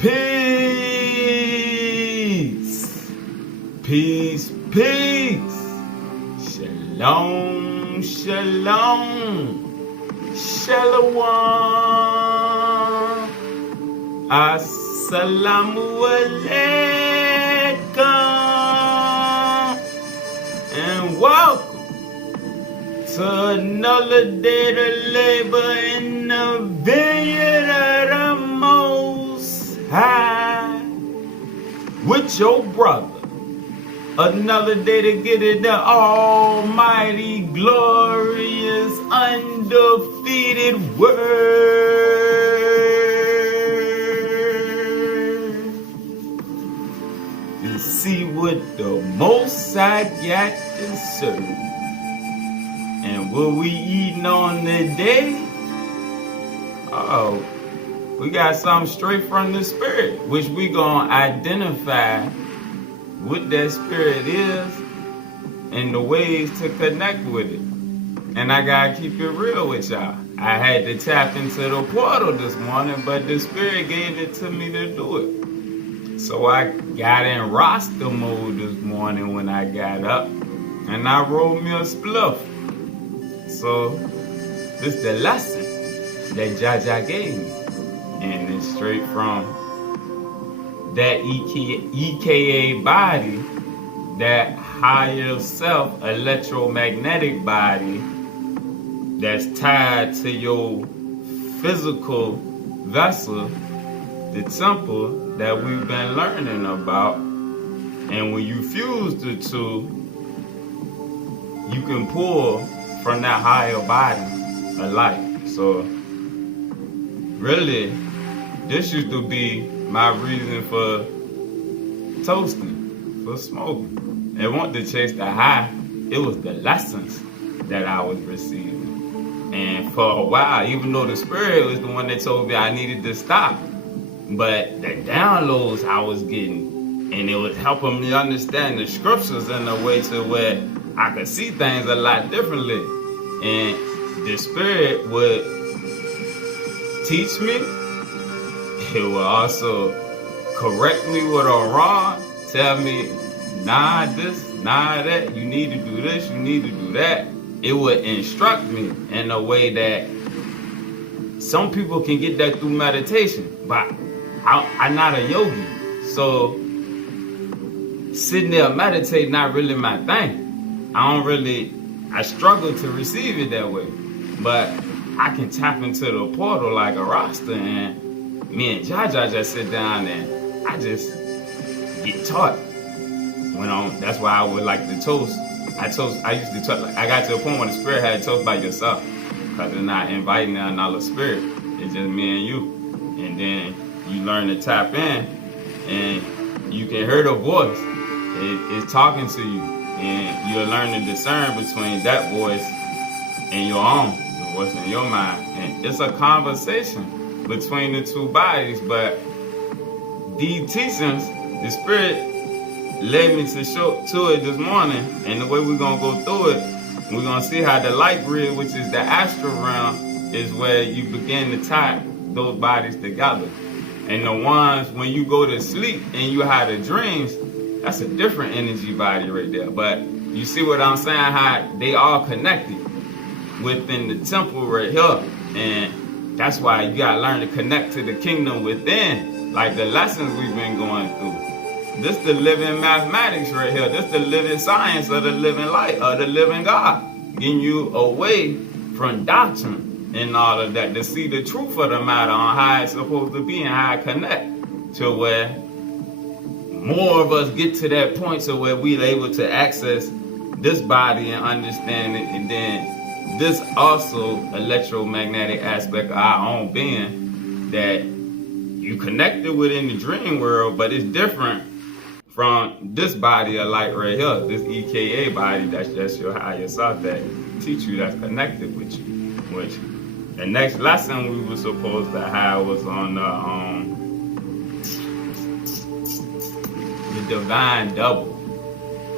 Peace. Peace, peace. Shalom, shalom. Shalom. Assalamu alaikum. And welcome to another day to labor in the vineyard of the Most High with your brother. Another day to get in the almighty, glorious, undefeated word. To see what the Most High got to serve. And what we eating on today? Oh, we got something straight from the Spirit, which we gonna identify what that Spirit is and the ways to connect with it. And I gotta keep it real with y'all. I had to tap into the portal this morning, but the Spirit gave it to me to do it. So I got in roster mode this morning when I got up, and I rolled me a spliff. So this is the lesson that Jaja gave me, and it's straight from that Eka body, that higher self electromagnetic body that's tied to your physical vessel, the temple that we've been learning about. And when you fuse the two, you can pull from that higher body of light. So really, this used to be my reason for toasting, for smoking. It wasn't to chase the high, it was the lessons that I was receiving. And for a while, even though the Spirit was the one that told me I needed to stop, but the downloads I was getting, and it was helping me understand the scriptures in a way to where I could see things a lot differently. And the Spirit would teach me. It will also correct me what I'm wrong, tell me, nah, this, nah, that, you need to do this, you need to do that. It would instruct me in a way that some people can get that through meditation, but I'm not a yogi. So sitting there meditating not really my thing. I struggle to receive it that way. But I can tap into the portal like a roster, and me and Jaja just sit down and I just get taught. That's why I would like to toast. I used to toast. I got to a point where the Spirit had to toast by yourself, because it's not inviting another spirit. It's just me and you. And then you learn to tap in, and you can hear the voice. It's talking to you, and you'll learn to discern between that voice and your own, the voice in your mind. And it's a conversation between the two bodies. But these teachings, the Spirit led me to it this morning, and the way we're gonna go through it, we're gonna see how the light grid, which is the astral realm, is where you begin to tie those bodies together. And the ones when you go to sleep and you have the dreams, that's a different energy body right there. But you see what I'm saying? How they all connected within the temple right here, and that's why you gotta learn to connect to the kingdom within, like the lessons we've been going through. This the living mathematics right here. This the living science of the living light, of the living God. Getting you away from doctrine and all of that, to see the truth of the matter on how it's supposed to be and how it connect to where more of us get to that point so where we're able to access this body and understand it. And then this also electromagnetic aspect of our own being that you connected with in the dream world, but it's different from this body of light right here, this EKA body, that's just your higher self that teach you, that's connected with you. Which the next lesson we were supposed to have was on the divine double.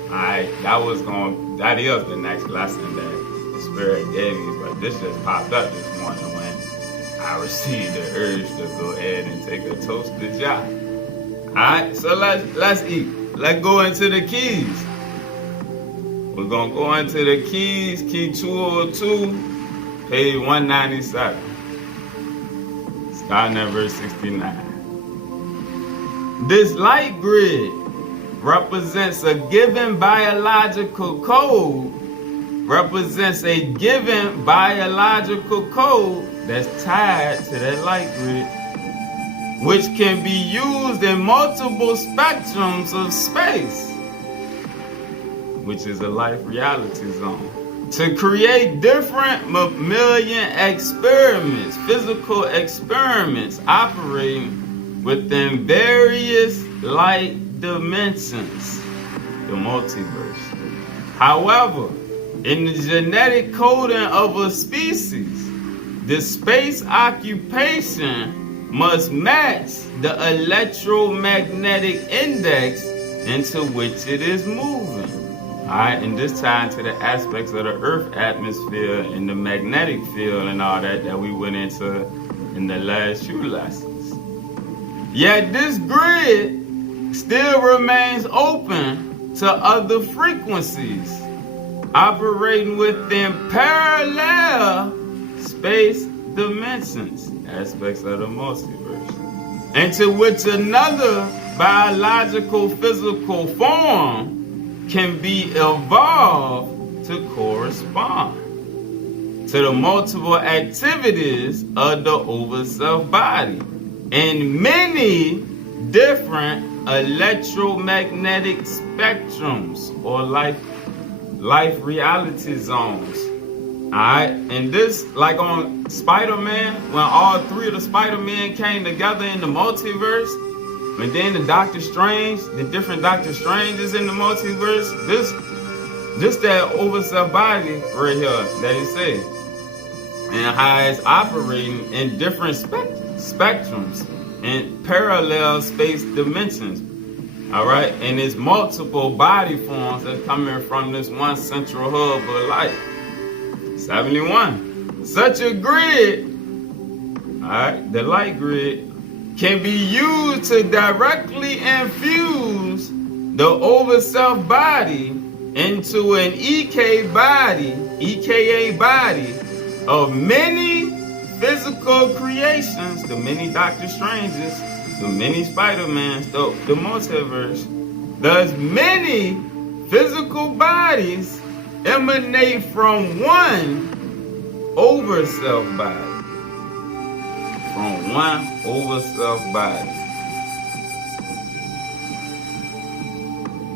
Alright, that is the next lesson that the Spirit gave me, but this just popped up this morning when I received the urge to go ahead and take a toasted job. Alright, so let's eat. Let's go into the keys. We're gonna go into the keys, key 202, page 197. Starting at verse 69. This light grid represents a given biological code, that's tied to that light grid, which can be used in multiple spectrums of space, which is a life reality zone, to create different mammalian experiments, physical experiments operating within various light dimensions, the multiverse. However, in the genetic coding of a species, the space occupation must match the electromagnetic index into which it is moving. Alright, and this ties into the aspects of the Earth atmosphere and the magnetic field and all that we went into in the last few lessons. Yet this grid still remains open to other frequencies operating within parallel space dimensions, aspects of the multiverse, into which another biological physical form can be evolved to correspond to the multiple activities of the Overself body in many different electromagnetic spectrums or life reality zones. Alright, and this, like on Spider-Man, when all three of the Spider-Men came together in the multiverse, and then the Doctor Strange, the different Doctor Stranges in the multiverse, this that Overself body right here that he said, and how it's operating in different spectrums and parallel space dimensions. Alright, and it's multiple body forms that's coming from this one central hub of light. 71. Such a grid, alright, the light grid, can be used to directly infuse the Overself body into an EKA body of many physical creations, the many Doctor Stranges, the many Spider-Mans, the multiverse. Thus many physical bodies emanate from one Overself body. From one Overself body.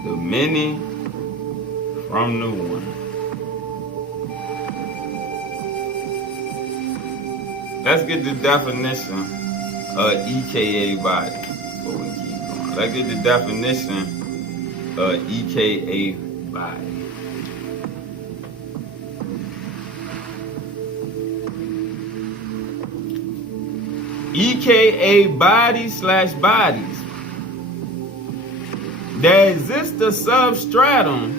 The many from the one. Let's get the definition of EKA body before we keep going. Let's get the definition of EKA body. EKA body/bodies. There exists a substratum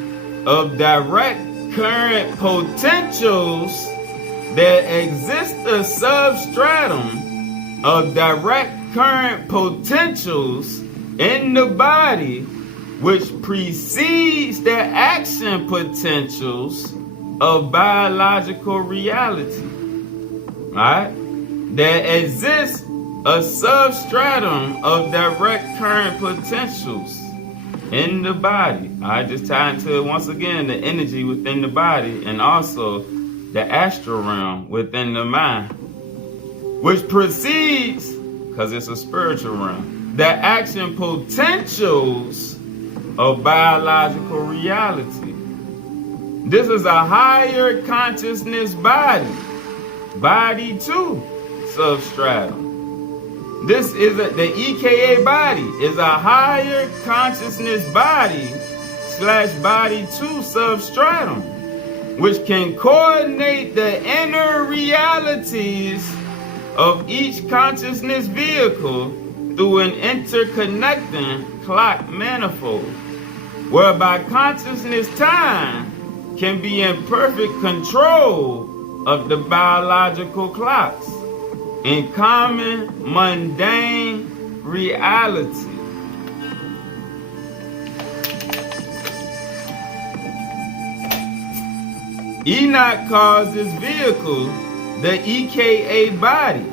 of direct current potentials. There exists a substratum of direct current potentials in the body which precedes the action potentials of biological reality. Alright? There exists a substratum of direct current potentials in the body. I just tie into, once again, the energy within the body and also the astral realm within the mind, which precedes, because it's a spiritual realm, the action potentials of biological reality. This is a higher consciousness body. Body 2 substratum. This is the EKA body is a higher consciousness body / body 2 substratum, which can coordinate the inner realities of each consciousness vehicle through an interconnecting clock manifold, whereby consciousness time can be in perfect control of the biological clocks. in common mundane reality. Enoch calls this vehicle the Eka Body,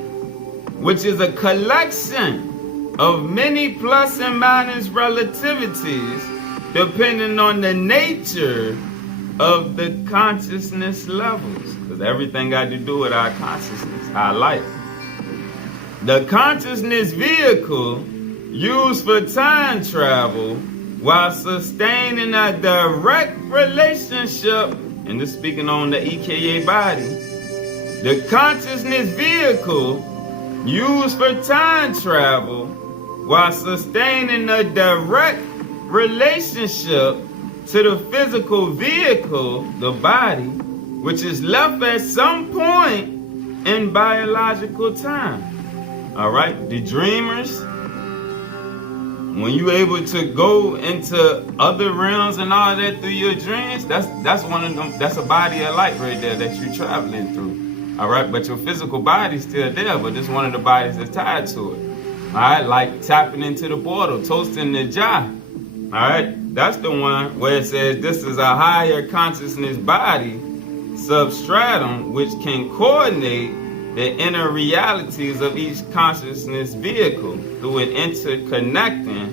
which is a collection of many plus and minus relativities depending on the nature of the consciousness levels. Because everything got to do with our consciousness, our life. The consciousness vehicle used for time travel while sustaining a direct relationship, and this speaking on the Eka Body, the consciousness vehicle used for time travel while sustaining a direct relationship to the physical vehicle, the body, which is left at some point in biological time. All right, the dreamers, when you able to go into other realms and all that through your dreams, that's one of them. That's a body of light right there that you're traveling through. All right, but your physical body's still there, but it's one of the bodies that's tied to it. All right, like tapping into the portal, toasting the jar. All right, that's the one where it says this is a higher consciousness body, substratum, which can coordinate the inner realities of each consciousness vehicle through an interconnecting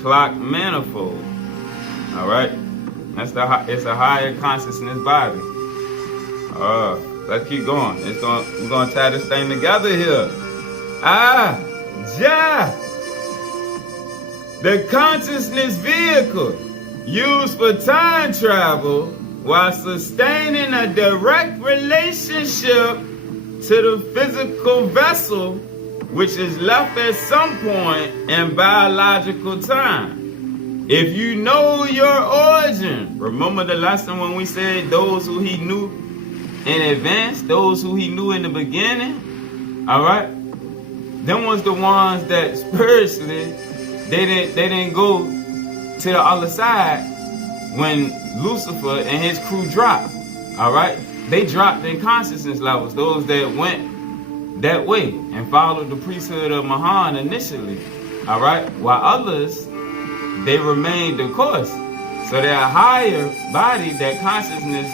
clock manifold. All right, it's a higher consciousness body. Let's keep going. We're gonna tie this thing together here. The consciousness vehicle used for time travel while sustaining a direct relationship to the physical vessel, which is left at some point in biological time. If you know your origin, remember the lesson when we said those who he knew in advance, those who he knew in the beginning, all right? Them was the ones that spiritually, they didn't go to the other side when Lucifer and his crew dropped, all right? They dropped in consciousness levels, those that went that way and followed the priesthood of Mahan initially, all right? While others, they remained the course. So that higher body, that consciousness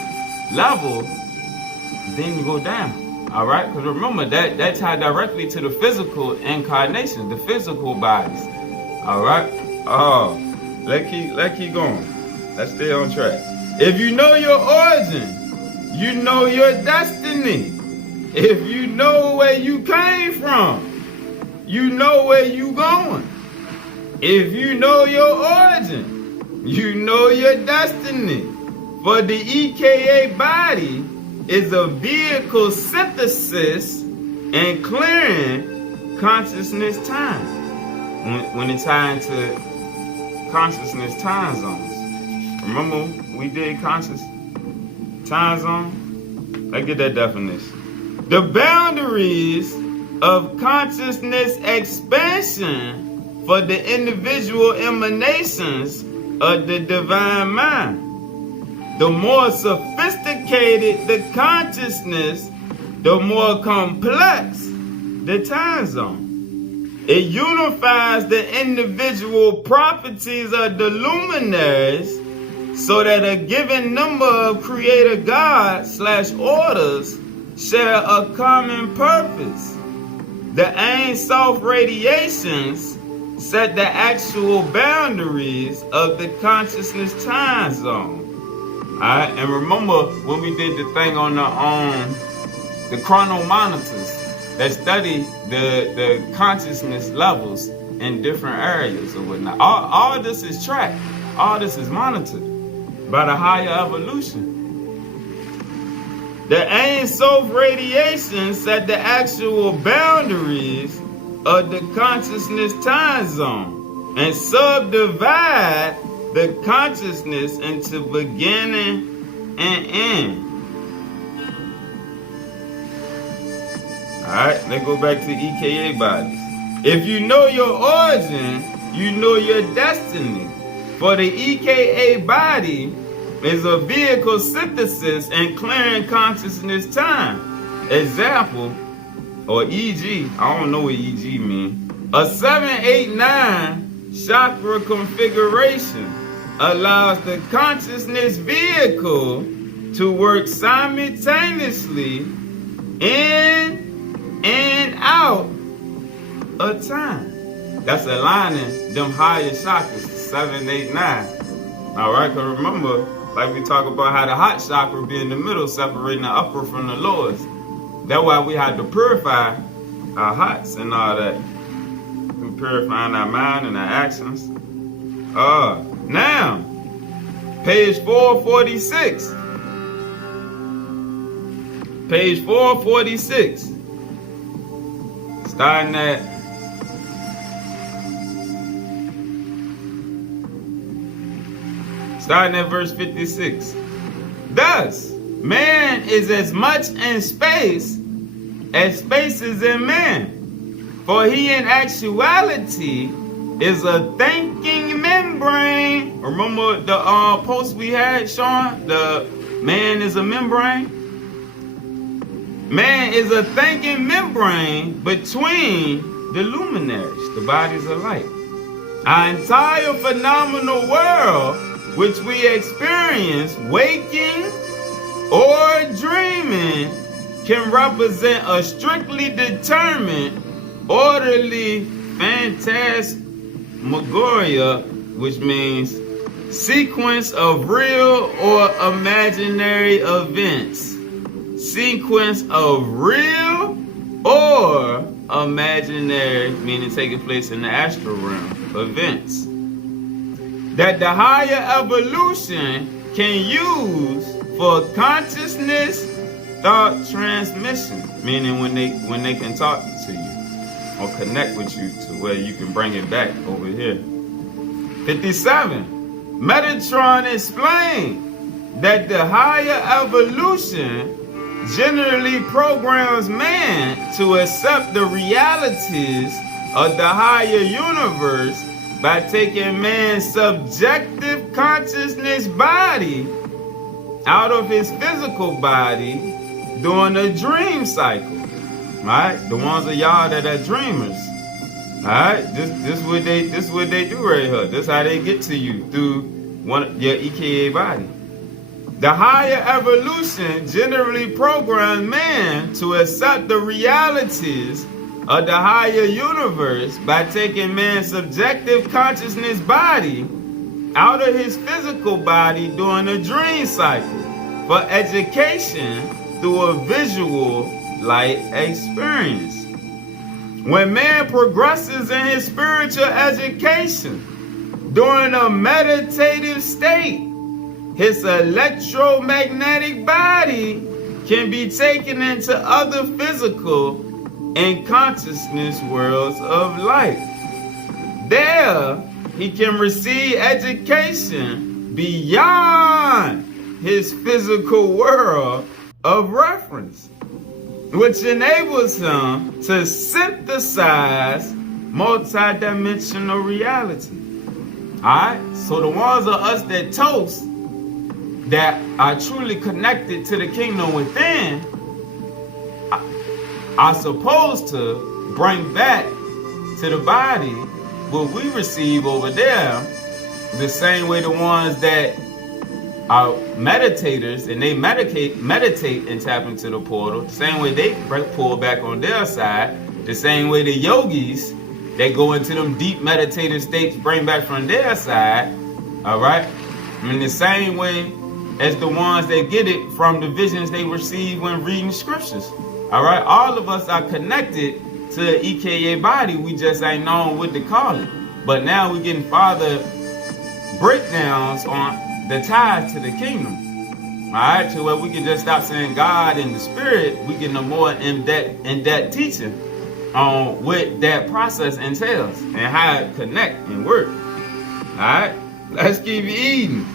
level, then you go down, all right? Because remember, that tied directly to the physical incarnation, the physical bodies, all right? Let's keep going. Let's stay on track. If you know your origin, you know your destiny. If you know where you came from, you know where you going. If you know your origin, you know your destiny. For the Eka Body is a vehicle synthesis and clearing consciousness time. When it's tied to consciousness time zones. Remember we did conscious time zone? Let's get that definition. The boundaries of consciousness expansion for the individual emanations of the divine mind. The more sophisticated the consciousness, the more complex the time zone. It unifies the individual properties of the luminaries so that a given number of creator gods / orders share a common purpose. The Ein-Sof radiations set the actual boundaries of the consciousness time zone. Alright, and remember when we did the thing on the chronomonitors that study the consciousness levels in different areas or whatnot. All this is tracked. All this is monitored by the higher evolution. The Ein-Sof radiation set the actual boundaries of the consciousness time zone and subdivide the consciousness into beginning and end. Alright, let's go back to Eka bodies. If you know your origin, you know your destiny. For the Eka body is a vehicle synthesis and clearing consciousness time. Example, or EG, I don't know what EG means. A 789 chakra configuration allows the consciousness vehicle to work simultaneously in and out of time. That's aligning them higher chakras, 7, 8, 9. All right, because remember, like we talk about how the hot chakra be in the middle, separating the upper from the lowest. That's why we had to purify our hearts and all that. We purifying our mind and our actions. Now, page 446. Page 446. Starting at verse 56. Thus, man is as much in space as space is in man. For he in actuality is a thinking membrane. Remember the post we had, Sean? The man is a membrane. Man is a thinking membrane between the luminaries, the bodies of light. Our entire phenomenal world, which we experience waking or dreaming, can represent a strictly determined, orderly phantasmagoria, which means sequence of real or imaginary events. Sequence of real or imaginary, meaning taking place in the astral realm, events that the higher evolution can use for consciousness thought transmission, meaning when they can talk to you or connect with you to where you can bring it back over here. 57. Metatron explained that the higher evolution generally programs man to accept the realities of the higher universe by taking man's subjective consciousness body out of his physical body during a dream cycle. Right? The ones of y'all that are dreamers. Alright? This what they do right here. This how they get to you through your Eka body. The higher evolution generally programs man to accept the realities of the higher universe by taking man's subjective consciousness body out of his physical body during a dream cycle for education through a visual light experience. When man progresses in his spiritual education during a meditative state, his electromagnetic body can be taken into other physical and consciousness worlds of light. There, he can receive education beyond his physical world of reference, which enables him to synthesize multidimensional reality. Alright? So the ones of us that toast, that are truly connected to the kingdom within, are supposed to bring back to the body what we receive over there, the same way the ones that are meditators and they meditate and tap into the portal, the same way they pull back on their side, the same way the yogis that go into them deep meditative states bring back from their side, all right? In the same way as the ones that get it from the visions they receive when reading scriptures. All right, all of us are connected to the Eka body. We just ain't known what to call it. But now we're getting farther breakdowns on the ties to the kingdom. All right, to where we can just stop saying God and the Spirit. We get a more in-depth teaching on what that process entails and how it connect and work. All right, let's keep eating.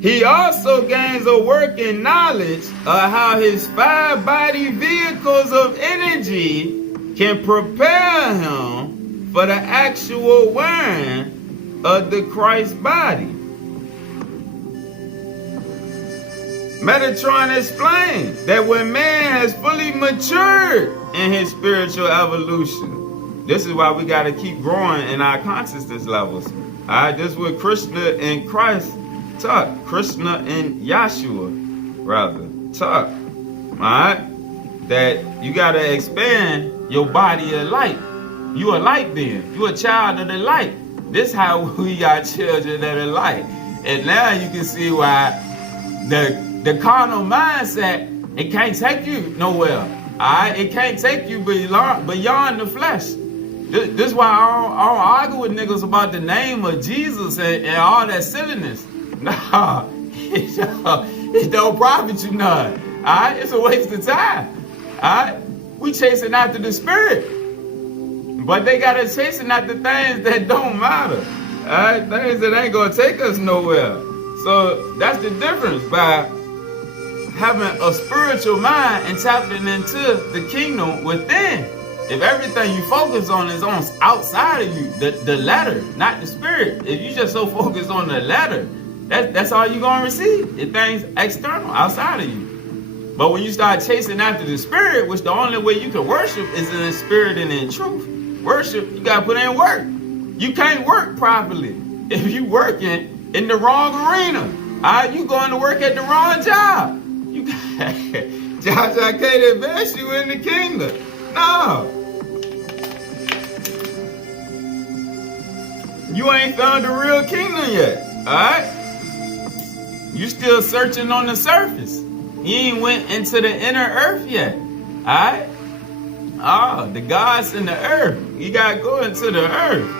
He also gains a working knowledge of how his 5 body vehicles of energy can prepare him for the actual wearing of the Christ body. Metatron explained that when man has fully matured in his spiritual evolution, this is why we got to keep growing in our consciousness levels. Alright, this is what Krishna and Christ taught. Krishna and Yahshua, rather, taught. Alright? That you got to expand your body of light. You a light being. You a child of the light. This is how we are children of the light. And now you can see why the carnal mindset, it can't take you nowhere. Alright? It can't take you beyond the flesh. This is why I don't argue with niggas about the name of Jesus and all that silliness. Nah, it don't profit you none. Alright? It's a waste of time. Alright? We chasing after the spirit. But they got us chasing after things that don't matter. Alright? Things that ain't gonna take us nowhere. So that's the difference by having a spiritual mind and tapping into the kingdom within. If everything you focus on is on outside of you, the letter, not the spirit. If you just so focused on the letter, that's all you're gonna receive. If things external, outside of you. But when you start chasing after the spirit, which the only way you can worship is in the spirit and in truth. Worship, you gotta put in work. You can't work properly if you working in the wrong arena. Alright, you going to work at the wrong job. You jobs that can't advance you in the kingdom. No. You ain't found the real kingdom yet. Alright? You still searching on the surface. You ain't went into the inner earth yet. Alright? Ah, the gods in the earth. You gotta go into the earth.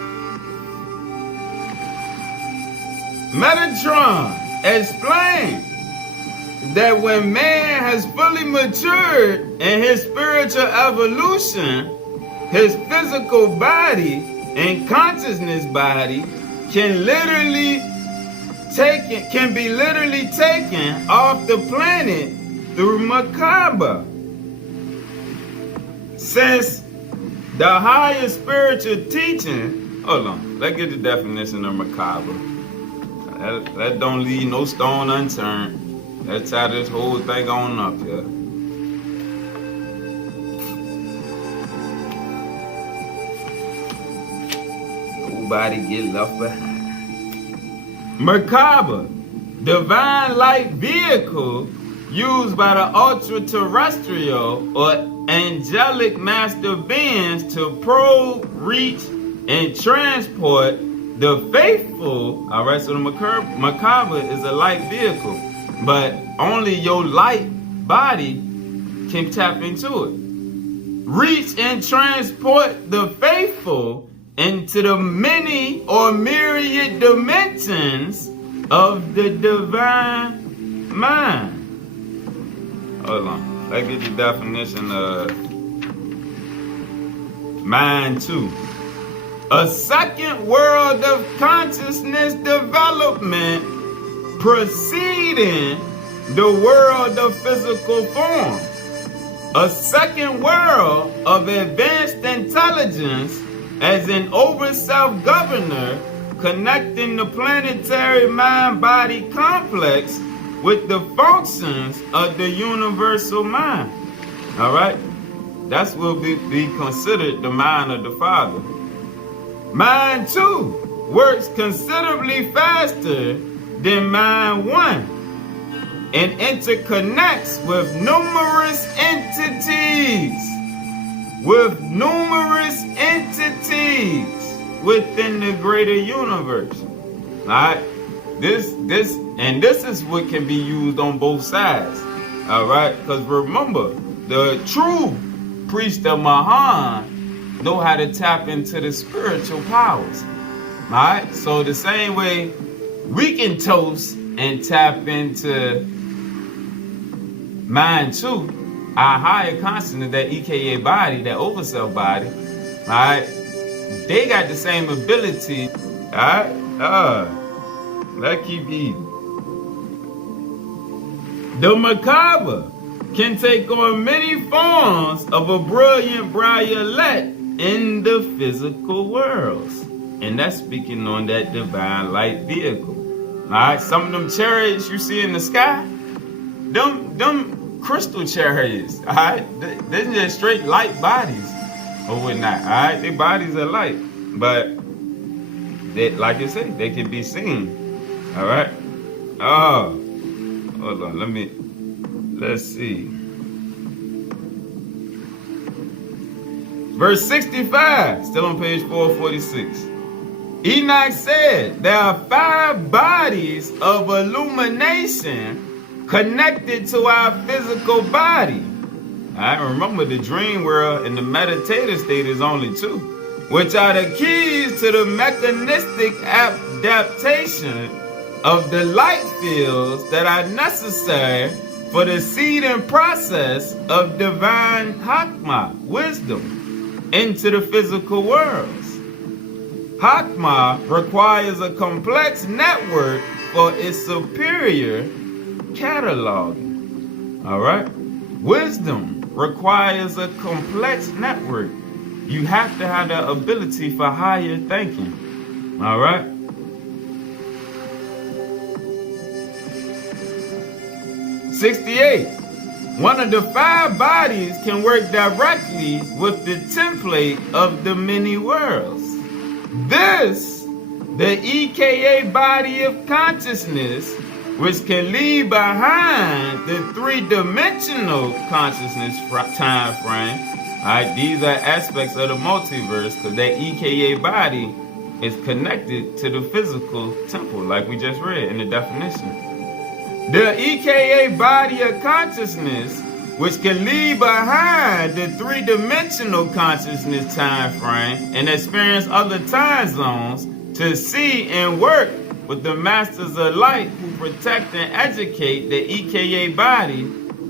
Metatron explained that when man has fully matured in his spiritual evolution, his physical body and consciousness body can be literally taken off the planet through Macabre. Since the higher spiritual teaching, hold on, let's get the definition of Macabre. That don't leave no stone unturned. Let's tie this whole thing on up here. Nobody get left behind. Macabre, divine light vehicle used by the ultra-terrestrial or angelic master beings to probe, reach, and transport the faithful. All right, so the macabre is a light vehicle, but only your light body can tap into it. Reach and transport the faithful into the many or myriad dimensions of the divine mind. Hold on, let's get the definition of mind 2. A second world of consciousness development preceding the world of physical form. A second world of advanced intelligence as an Overself governor connecting the planetary mind-body complex with the functions of the universal mind. All right? That's what will be considered the mind of the Father. Mind 2 works considerably faster than mind 1 and interconnects with numerous entities. Within the greater universe. All right? This is what can be used on both sides. All right? Because remember, the true priest of Mahan know how to tap into the spiritual powers. All right? So the same way we can toast and tap into mind 2, our higher consciousness, that Eka body, that Overself body, all right? They got the same ability. All right? Let's keep eating. The macabre can take on many forms of a brilliant briolet in the physical worlds. And that's speaking on that divine light vehicle. All right? Some of them chariots you see in the sky, them crystal chariots, all right? They're just straight light bodies or whatnot, all right? Their bodies are light, but they, like I said, they can be seen, all right? Oh, hold on, let's see. Verse 65, still on page 446. Enoch said, there are 5 bodies of illumination connected to our physical body. I remember the dream world and the meditative state is only 2, which are the keys to the mechanistic adaptation of the light fields that are necessary for the seeding process of divine Hakma, wisdom, into the physical worlds. Hakma requires a complex network for its superior cataloging. All right? Wisdom requires a complex network. You have to have the ability for higher thinking. All right? '68. One of the 5 bodies can work directly with the template of the many worlds. This, the Eka body of consciousness, which can leave behind the 3-dimensional consciousness time frame. All right, these are aspects of the multiverse because that Eka body is connected to the physical temple, like we just read in the definition. The Eka body of consciousness, which can leave behind the 3-dimensional consciousness time frame and experience other time zones to see and work with the masters of light who protect and educate the Eka body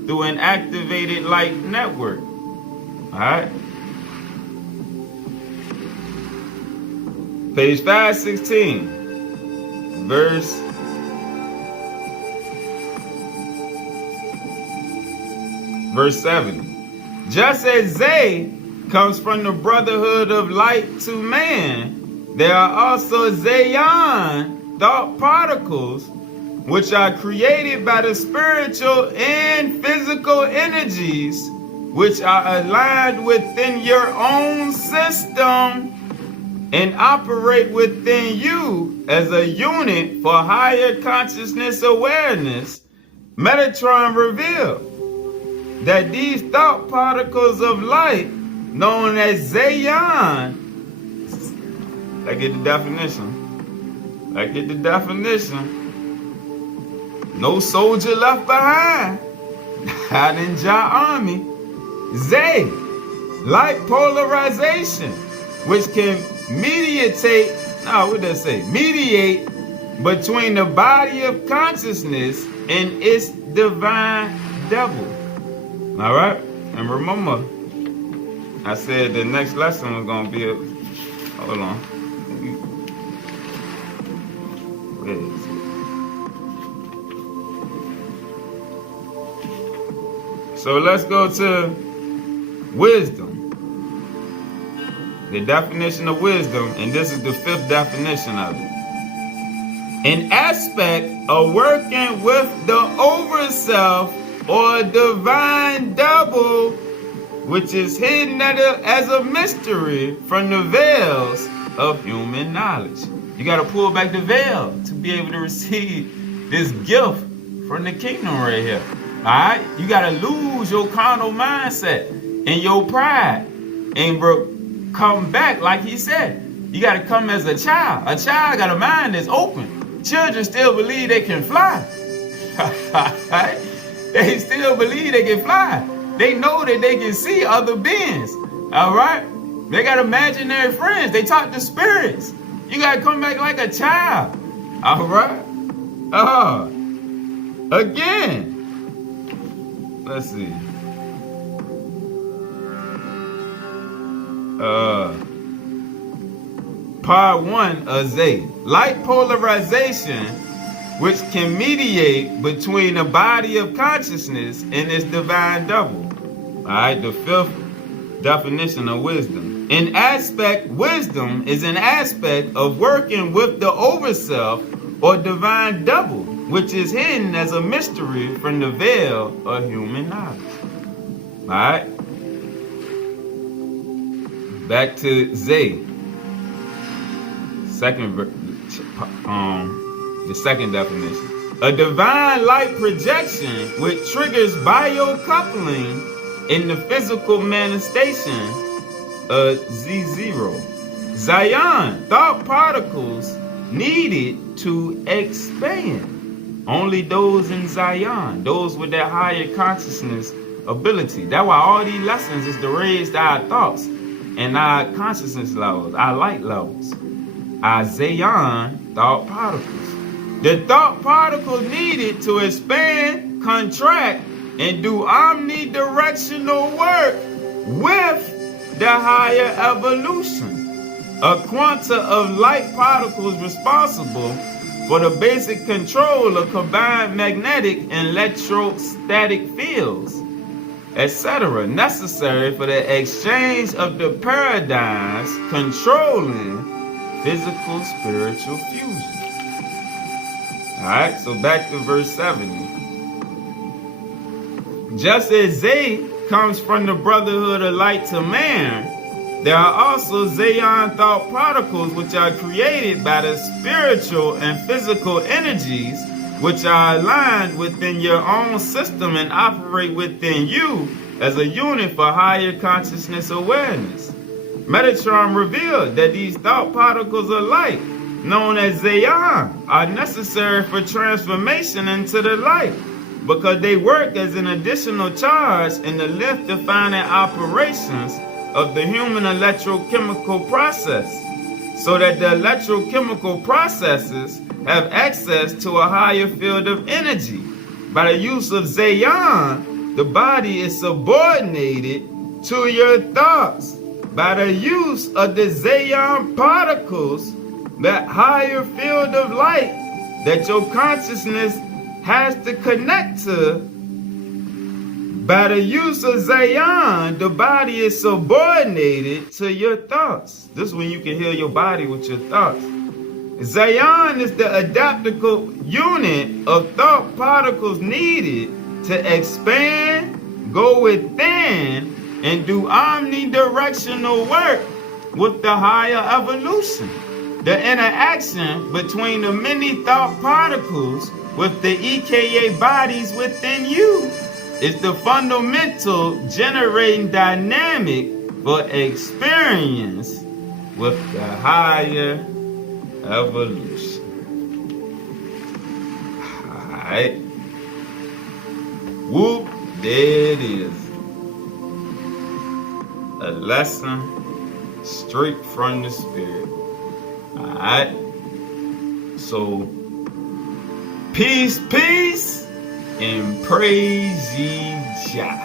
through an activated light network. Alright? Page 516, verse 7. Just as Ze comes from the brotherhood of light to man, there are also Ze'on thought particles which are created by the spiritual and physical energies which are aligned within your own system and operate within you as a unit for higher consciousness awareness. Metatron revealed that these thought particles of light, known as Ze'on, I get the definition. No soldier left behind. Not in Jah army. Ze, light polarization, which can mediate between the body of consciousness and its divine devil. All right, and remember, I said the next lesson was gonna be hold on. Where is it? So let's go to wisdom. The definition of wisdom, and this is the 5th definition of it. An aspect of working with the Overself or divine double, which is hidden as a mystery from the veils of human knowledge. You got to pull back the veil to be able to receive this gift from the kingdom right here. All right? You got to lose your carnal mindset and your pride and come back, like he said. You got to come as a child. A child got a mind that's open. Children still believe they can fly. They still believe they can fly. They know that they can see other beings. All right? They got imaginary friends. They talk to spirits. You got to come back like a child. All right? Again. Let's see. Part 1 of Ze. Light polarization, which can mediate between the body of consciousness and its divine double. All right, the 5th definition of wisdom. Wisdom is an aspect of working with the Overself or divine double, which is hidden as a mystery from the veil of human knowledge. Alright? Back to Ze. The second definition. A divine light projection which triggers biocoupling in the physical manifestation of Z0. Ze'on, thought particles needed to expand. Only those in Ze'on, those with that higher consciousness ability. That's why all these lessons is to raise our thoughts and our consciousness levels, our light levels. Our Ze'on thought particles. The thought particles needed to expand, contract, and do omnidirectional work with the higher evolution. A quanta of light particles responsible for the basic control of combined magnetic and electrostatic fields, etc., necessary for the exchange of the paradigms controlling physical spiritual fusion. Alright, so back to verse 70. Just as Ze comes from the brotherhood of light to man, there are also Ze'on thought particles which are created by the spiritual and physical energies which are aligned within your own system and operate within you as a unit for higher consciousness awareness. Metatron revealed that these thought particles of light, known as Ze'on, are necessary for transformation into the light because they work as an additional charge in the length-defining operations of the human electrochemical process, so that the electrochemical processes have access to a higher field of energy. By the use of Ze'on, the body is subordinated to your thoughts. By the use of the Ze'on particles, that higher field of light that your consciousness has to connect to, by the use of Ze'on, the body is subordinated to your thoughts. This is when you can heal your body with your thoughts. Ze'on is the adaptable unit of thought particles needed to expand, go within, and do omnidirectional work with the higher evolution. The interaction between the many thought particles with the Eka bodies within you is the fundamental generating dynamic for experience with the higher evolution. Alright. Whoop, there it is. A lesson straight from the spirit. Alright. So, peace, and praise ye Jah.